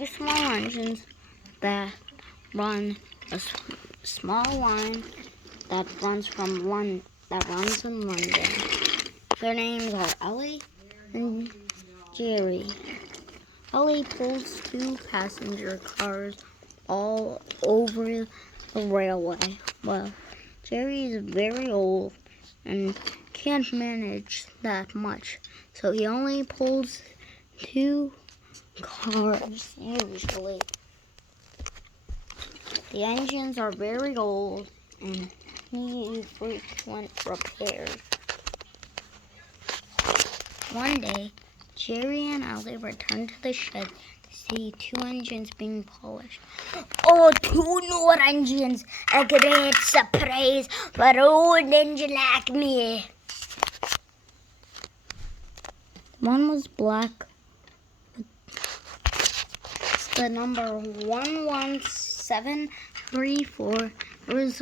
two small engines that run a small line that runs in London. Their names are Ellie and Jerry. Ellie pulls two passenger cars all over the railway. Well, Jerry is very old and can't manage that much, so he only pulls two cars usually. The engines are very old and need frequent repairs. One day, Jerry and Ellie returned to the shed to see two engines being polished. Oh, two new engines! A great surprise for an old engine like me. One was black with the number 11734. There was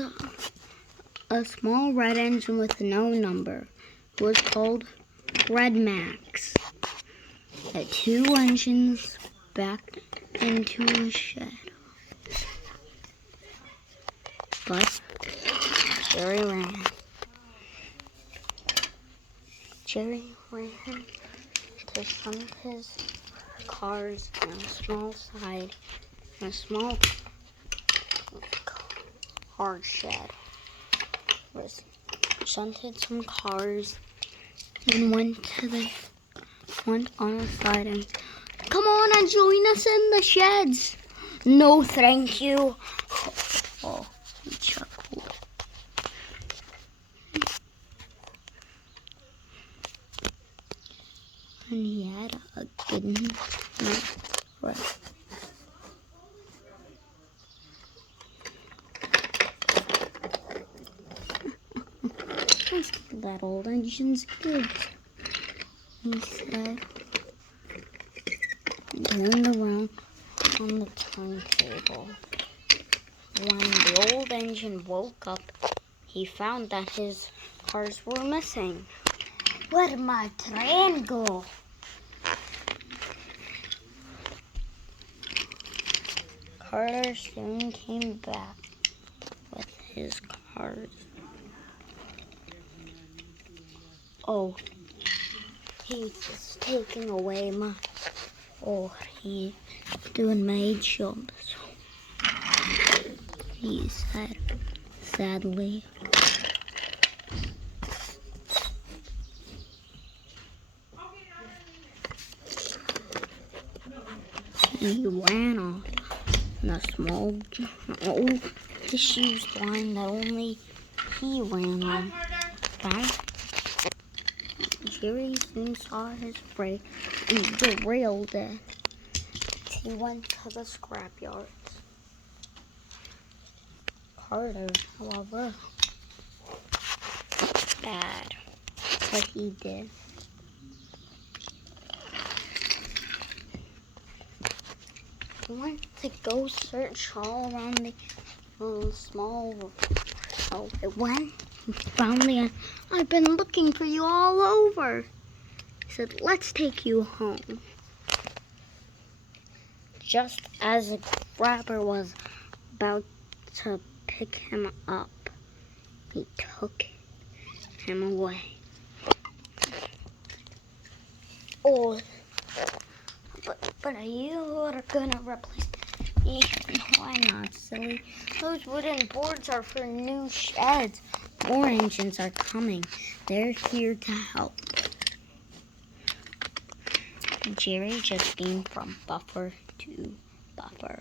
a small red engine with no number. It was called Red Max. The two engines backed into a shed. But Jerry ran. Jerry ran to some of his cars on a small side, in a small car shed. Shunted some cars and went on the side and, "Come on and join us in the sheds." No, thank you. Oh, he chuckled. And he had a good night's rest. That old engine's good, he said, and turned around on the turntable. When the old engine woke up, he found that his cars were missing. Where'd my train go? Carter soon came back with his cars. Oh, he's just taking away my... Oh, he's doing my jobs, he said sadly. He ran off in a small, disused line that only he ran on. Jerry soon saw his freight and derailed it. He went to the scrapyards. Carter, however, bad what he did. He went to go search all around the small. Oh, it went. He found the. "I've been looking for you all over." He said, "Let's take you home." Just as the grabber was about to pick him up, he took him away. Oh, but are you gonna replace me? Why not, silly? Those wooden boards are for new sheds. More engines are coming. They're here to help. Jerry just beamed from buffer to buffer.